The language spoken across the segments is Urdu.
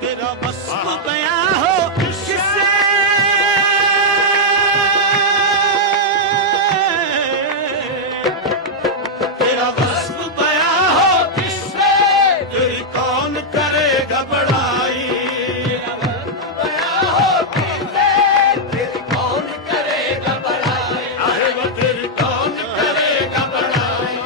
تیرا وصف بیاں ہو کس سے تیرا وصف بیاں ہو کس سے تیری کون کرے گا بڑائی تیرا وصف بیاں ہو کس سے تیری کون کرے گا بڑائی آہے وہ تیری کون کرے گا بڑائی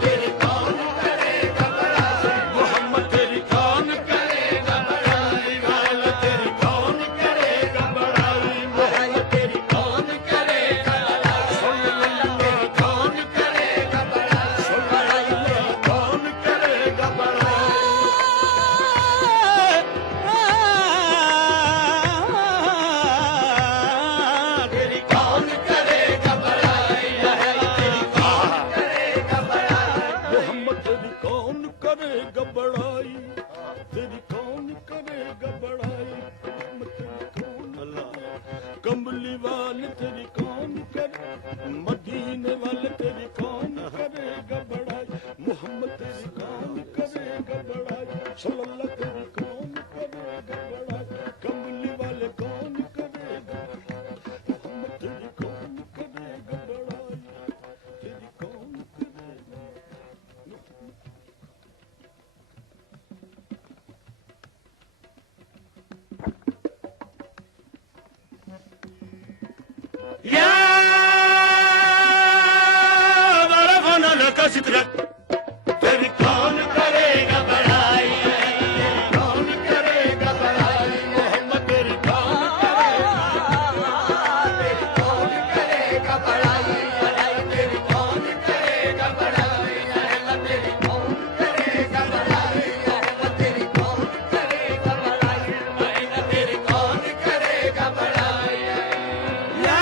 تیری کون کرے گا بڑائی محمد تیری کون کرے گا بڑائی والا تیری کون کرے گا بڑائی محمد تیری کون کرے گا بڑائی سن اللہ کون کرے گا بڑائی سن اللہ کون کرے گا بڑائی تیری کون کرے گا بڑائی تیری کون کرے گا بڑائی محمد تیری کون کرے گا بڑائی تیری کون کرے گا بڑائی محمد تیری کون اللہ کملی والے تیری کون کرے مدینے والے تیری کون کرے گا بڑائی محمد تیری کون کرے گا بڑائی صلی اللہ تیری کون کرے گا بڑائی کملی والے کون کرے گا محمد تیری کون کرے گا بڑائی تیری کون کرے گا یا ورفنا لك سترك تیری کون کرے گا بڑائی کون کرے گا بڑائی محمد تیری کون کرے گا بڑائی تیری کون کرے گا بڑائی تیری کون کرے گا بڑائی تیری کون کرے گا بڑائی تیری کون کرے گا بڑائی یا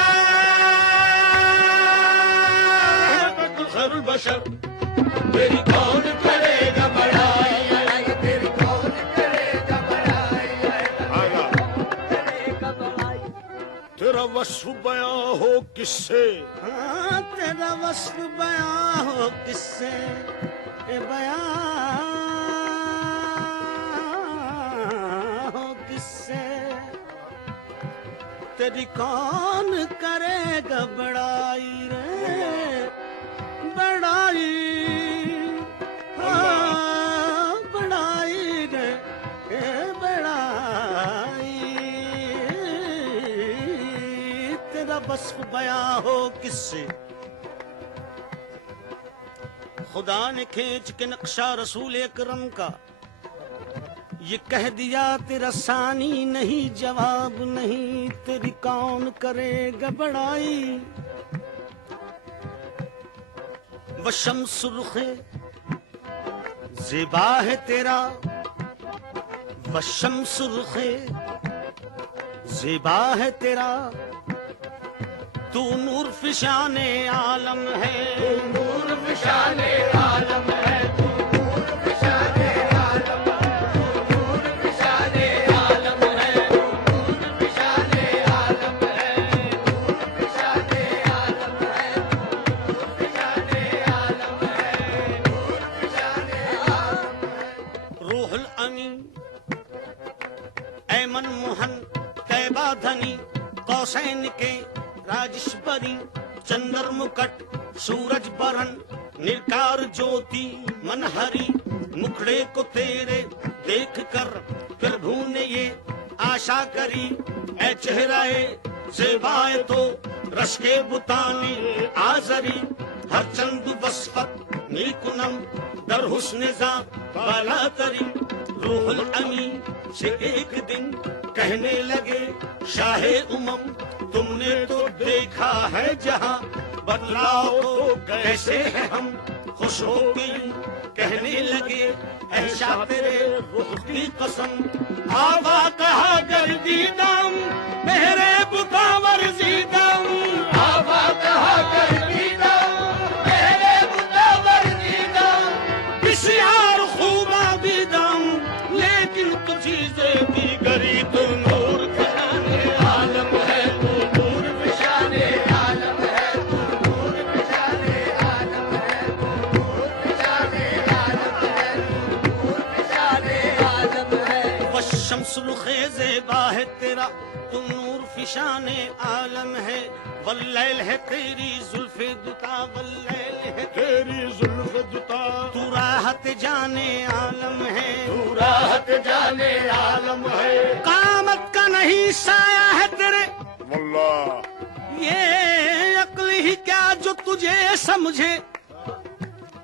خیر البشر تیری کون کرے گا بڑائی تیری کون کرے گا بڑائی تیرا وصف بیاں ہو کس سے ہاں تیرا وصف بیاں ہو کس سے اے بیاں ہو کس سے تیری کون کرے گا بڑائی رے بڑائی ہاں بڑائی رے اے بڑائی تیرا وصف بیاں ہو کس سے خدا نے کھینچ کے نقشہ رسول اکرم کا یہ کہہ دیا تیرا ثانی نہیں جواب نہیں تیری کون کرے گا بڑائی وشمس رخ زیبا ہے تیرا وشمس رخ زیبا ہے تیرا تو نور فشان عالم ہے تو نور فشان عالم ہے تو نور فشان عالم ہے تو نور فشان عالم ہے تو نور فشان عالم ہے نور فشان عالم ہے نور فشان عالم ہے نور فشان عالم ہے روح الامین ایمن موہن طیبہ دھنی قوسین کے راجشبری چندر مکٹ سورج برن نرکار جوتی منہری مکھڑے کو تیرے دیکھ کر پربھو نے یہ آشا کری اے چہرہ زیبائے تو رش کے بتانی آزری ہر چند وصفت نیکنم در حسن ذا بالا تری روح الامین سے ایک دن کہنے لگے شاہ امم تم نے تو دیکھا ہے جہاں بتلاؤ تو کیسے ہیں ہم خوش ہو گئی کہنے لگے اے شاہ تیرے رخ کی قسم آوا کہا گردیدم میرے بتا ورزیدم آوا کہا گردیدم میرے بتا ورزیدم بسیار خوب آبیدم لیکن تو چیزیں دیگری تو نور فشان عالم ہے تو نور فشان عالم ہے تو نور فشان عالم ہے تو نور فشان عالم ہے تو نور فشان عالم ہے شیبہ ہے تیرا تو نور فشان عالم ہے، واللیل ہے تیری زلف دتا، واللیل ہے تیری زلف دتا، تو راحت جانے عالم ہے، تو راحت جانے عالم ہے، قامت کا نہیں سایہ ہے تیرے، واللہ یہ عقل ہی کیا جو تجھے سمجھے،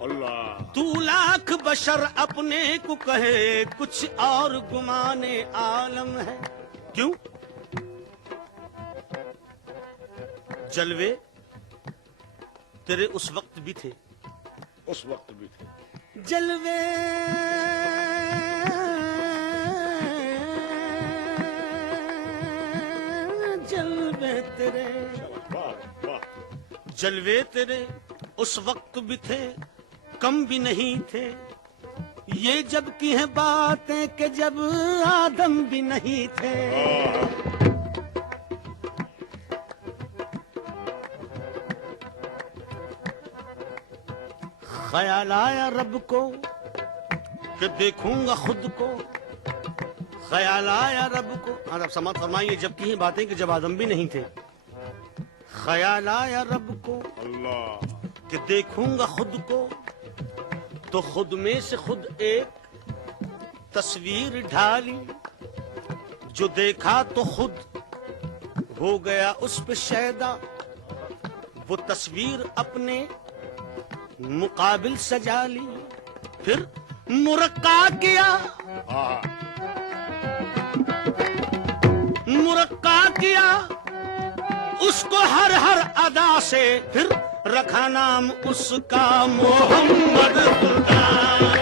اللہ تو لاکھ بشر اپنے کو کہے کچھ اور گمان عالم ہے۔ کیوں؟ جلوے تیرے اس وقت بھی تھے، اس وقت بھی تھے، جلوے جلوے تیرے، واہ واہ، جلوے تیرے اس وقت بھی تھے، کم بھی نہیں تھے، یہ جب کی ہیں باتیں کہ جب آدم بھی نہیں تھے۔ خیال آیا رب کو کہ دیکھوں گا خود کو، خیال آیا رب کو، اور اب سماعت فرمائیے، جب کی ہیں باتیں کہ جب آدم بھی نہیں تھے، خیال آیا رب کو اللہ کہ دیکھوں گا خود کو، تو خود میں سے خود ایک تصویر ڈھالی، جو دیکھا تو خود ہو گیا اس پہ شیدا، وہ تصویر اپنے مقابل سجا لی، پھر مرقع کیا، مرقع کیا اس کو ہر ہر ادا سے، پھر رکھا نام اس کا محمد خدا۔